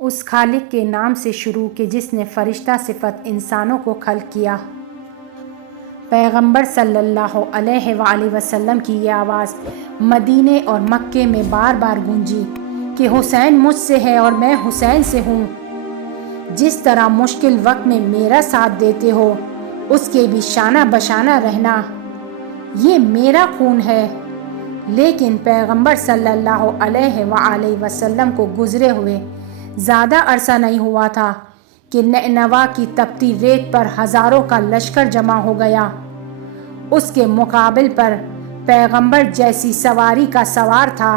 اس خالق کے نام سے شروع کہ جس نے فرشتہ صفت انسانوں کو خلق کیا۔ پیغمبر صلی اللہ علیہ وآلہ وسلم کی یہ آواز مدینے اور مکے میں بار بار گونجی کہ حسین مجھ سے ہے اور میں حسین سے ہوں۔ جس طرح مشکل وقت میں میرا ساتھ دیتے ہو اس کے بھی شانہ بشانہ رہنا، یہ میرا خون ہے۔ لیکن پیغمبر صلی اللہ علیہ وآلہ وسلم کو گزرے ہوئے زیادہ عرصہ نہیں ہوا تھا کہ نینوا کی تپتی ریت پر ہزاروں کا لشکر جمع ہو گیا۔ اس کے مقابل پر پیغمبر جیسی سواری کا سوار تھا۔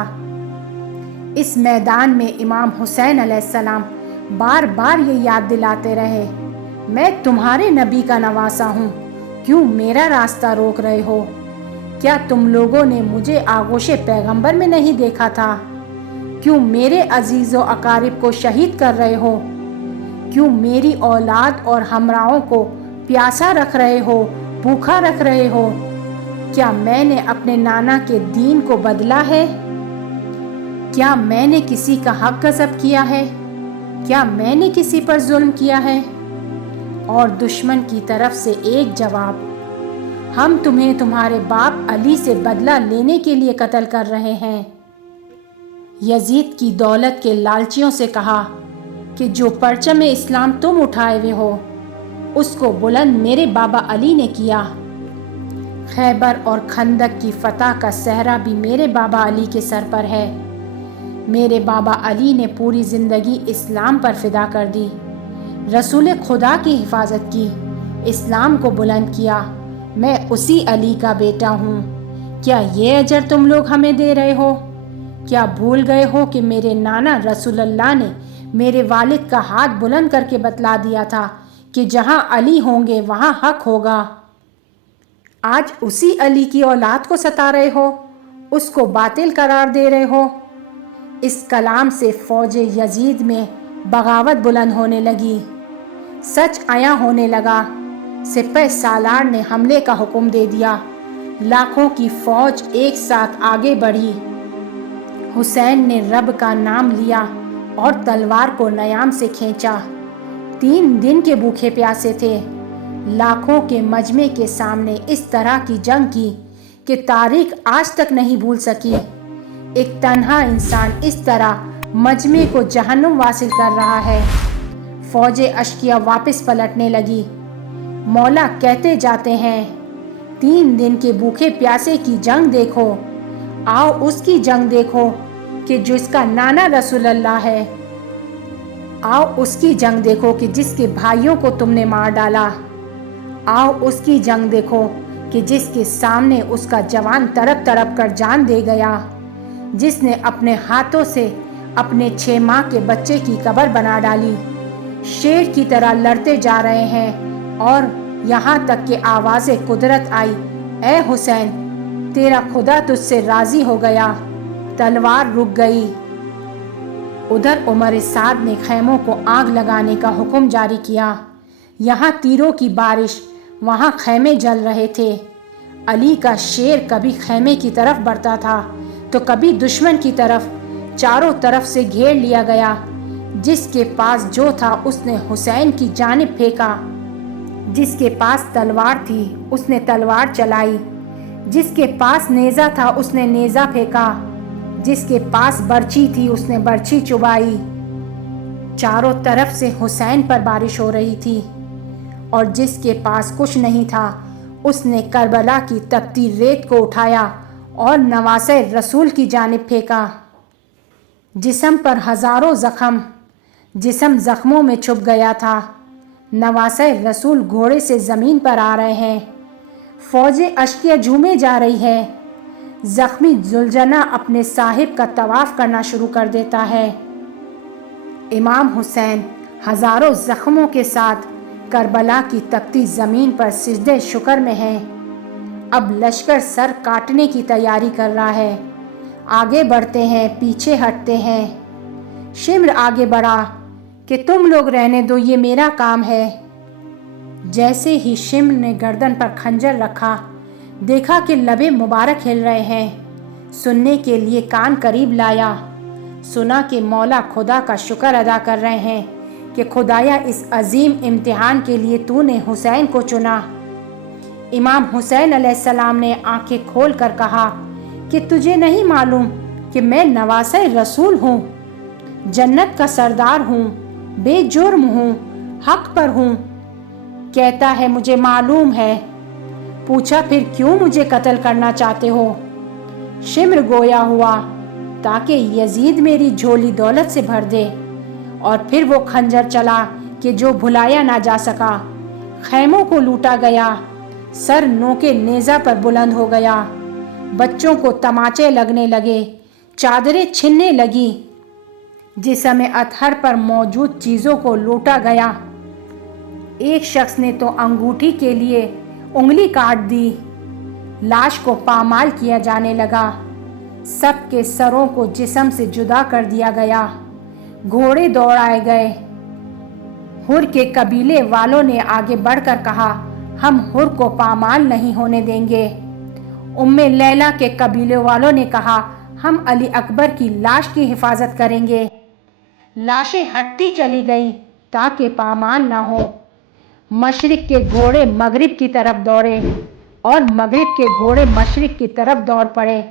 اس میدان میں امام حسین علیہ السلام بار بار یہ یاد دلاتے رہے، میں تمہارے نبی کا نواسا ہوں، کیوں میرا راستہ روک رہے ہو؟ کیا تم لوگوں نے مجھے آغوش پیغمبر میں نہیں دیکھا تھا؟ کیوں میرے عزیز و اقارب کو شہید کر رہے ہو؟ کیوں میری اولاد اور ہمراہوں کو پیاسا رکھ رہے ہو، بھوکا رکھ رہے ہو؟ کیا میں نے اپنے نانا کے دین کو بدلا ہے؟ کیا میں نے کسی کا حق غصب کیا ہے؟ کیا میں نے کسی پر ظلم کیا ہے؟ اور دشمن کی طرف سے ایک جواب، ہم تمہیں تمہارے باپ علی سے بدلہ لینے کے لیے قتل کر رہے ہیں۔ یزید کی دولت کے لالچیوں سے کہا کہ جو پرچم اسلام تم اٹھائے ہوئے ہو اس کو بلند میرے بابا علی نے کیا۔ خیبر اور خندق کی فتح کا صحرا بھی میرے بابا علی کے سر پر ہے۔ میرے بابا علی نے پوری زندگی اسلام پر فدا کر دی، رسول خدا کی حفاظت کی، اسلام کو بلند کیا۔ میں اسی علی کا بیٹا ہوں۔ کیا یہ اجر تم لوگ ہمیں دے رہے ہو؟ کیا بھول گئے ہو کہ میرے نانا رسول اللہ نے میرے والد کا ہاتھ بلند کر کے بتلا دیا تھا کہ جہاں علی ہوں گے وہاں حق ہوگا؟ آج اسی علی کی اولاد کو ستا رہے ہو، اس کو باطل قرار دے رہے ہو۔ اس کلام سے فوج یزید میں بغاوت بلند ہونے لگی، سچ عیاں ہونے لگا۔ سپہ سالار نے حملے کا حکم دے دیا، لاکھوں کی فوج ایک ساتھ آگے بڑھی۔ حسین نے رب کا نام لیا اور تلوار کو نیام سے کھینچا۔ 3 دن کے بھوکے پیاسے تھے، لاکھوں کے مجمع کے سامنے اس طرح کی جنگ کی کہ تاریخ آج تک نہیں بھول سکی۔ ایک تنہا انسان اس طرح مجمع کو جہنم واصل کر رہا ہے۔ فوج اشقیہ واپس پلٹنے لگی۔ مولا کہتے جاتے ہیں، 3 دن کے بھوکے پیاسے کی جنگ دیکھو، آؤ اس کی جنگ دیکھو کہ جس کا نانا رسول اللہ ہے۔ آؤ اس کی جنگ دیکھو کہ جس کے بھائیوں کو تم نے مار ڈالا۔ آؤ اس کی جنگ دیکھو کہ جس کے سامنے اس کا جوان تڑپ تڑپ کر جان دے گیا، جس نے اپنے ہاتھوں سے اپنے 6 ماہ کے بچے کی قبر بنا ڈالی۔ شیر کی طرح لڑتے جا رہے ہیں اور یہاں تک کہ آواز قدرت آئی، اے حسین تیرا خدا تجھ سے راضی ہو گیا۔ تلوار رک گئی۔ ادھر عمر سعد نے خیموں کو آگ لگانے کا حکم جاری کیا۔ یہاں تیروں کی بارش، وہاں خیمے جل رہے تھے۔ علی کا شیر کبھی خیمے کی طرف بڑھتا تھا تو کبھی دشمن کی طرف، چاروں طرف سے گھیر لیا گیا۔ جس کے پاس جو تھا اس نے حسین کی جانب پھینکا، جس کے پاس تلوار تھی اس نے تلوار چلائی، جس کے پاس نیزہ تھا اس نے نیزہ پھینکا، جس کے پاس برچھی تھی اس نے برچھی چبائی۔ چاروں طرف سے حسین پر بارش ہو رہی تھی، اور جس کے پاس کچھ نہیں تھا اس نے کربلا کی تپتی ریت کو اٹھایا اور نواسہ رسول کی جانب پھینکا۔ جسم پر ہزاروں زخم، جسم زخموں میں چھپ گیا تھا۔ نواسہ رسول گھوڑے سے زمین پر آ رہے ہیں، فوج اشقیہ جھومے جا رہی ہے۔ زخمی ذوالجناح اپنے صاحب کا طواف کرنا شروع کر دیتا ہے۔ امام حسین ہزاروں زخموں کے ساتھ کربلا کی تپتی زمین پر سجدے شکر میں ہیں۔ اب لشکر سر کاٹنے کی تیاری کر رہا ہے۔ آگے بڑھتے ہیں، پیچھے ہٹتے ہیں۔ شمر آگے بڑھا کہ تم لوگ رہنے دو، یہ میرا کام ہے۔ جیسے ہی شمر نے گردن پر خنجر رکھا، دیکھا کہ لبے مبارک ہل رہے ہیں۔ سننے کے لیے کان قریب لایا، سنا کہ مولا خدا کا شکر ادا کر رہے ہیں کہ خدایا اس عظیم امتحان کے لیے تو نے حسین کو چنا۔ امام حسین علیہ السلام نے آنکھیں کھول کر کہا کہ تجھے نہیں معلوم کہ میں نواسہ رسول ہوں، جنت کا سردار ہوں، بے جرم ہوں، حق پر ہوں؟ کہتا ہے مجھے معلوم ہے۔ پوچھا پھر کیوں مجھے قتل کرنا چاہتے ہو؟ شمر گویا ہوا تاکہ یزید میری جھولی دولت سے بھر دے، اور پھر وہ خنجر چلا کہ جو بھلایا نہ جا سکا۔ خیموں کو لوٹا گیا، سر نوکے نیزہ پر بلند ہو گیا، بچوں کو تماچے لگنے لگے، چادریں چھننے لگی، جسم اطہر پر موجود چیزوں کو لوٹا گیا۔ ایک شخص نے تو انگوٹھی کے لیے انگلی کاٹ دی، لاش کو پامال کیا جانے لگا، سب کے سروں کو جسم سے جدا کر دیا گیا، گھوڑے دوڑائے گئے۔ حر کے قبیلے والوں نے آگے بڑھ کر کہا ہم حر کو پامال نہیں ہونے دیں گے۔ لیلہ کے قبیلے والوں نے کہا ہم علی اکبر کی لاش کی حفاظت کریں گے۔ لاشیں ہٹتی چلی گئیں تاکہ پامال نہ ہو۔ مشرق کے گھوڑے مغرب کی طرف دوڑے اور مغرب کے گھوڑے مشرق کی طرف دوڑ پڑے۔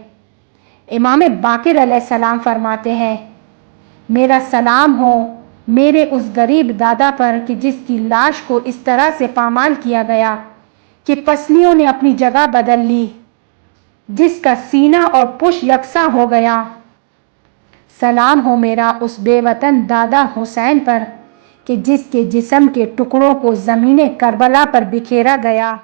امام باقر علیہ السلام فرماتے ہیں میرا سلام ہو میرے اس غریب دادا پر کہ جس کی لاش کو اس طرح سے پامال کیا گیا کہ پسلیوں نے اپنی جگہ بدل لی، جس کا سینہ اور پشت یکساں ہو گیا۔ سلام ہو میرا اس بے وطن دادا حسین پر کہ جس کے جسم کے ٹکڑوں کو زمین کربلا پر بکھیرا گیا۔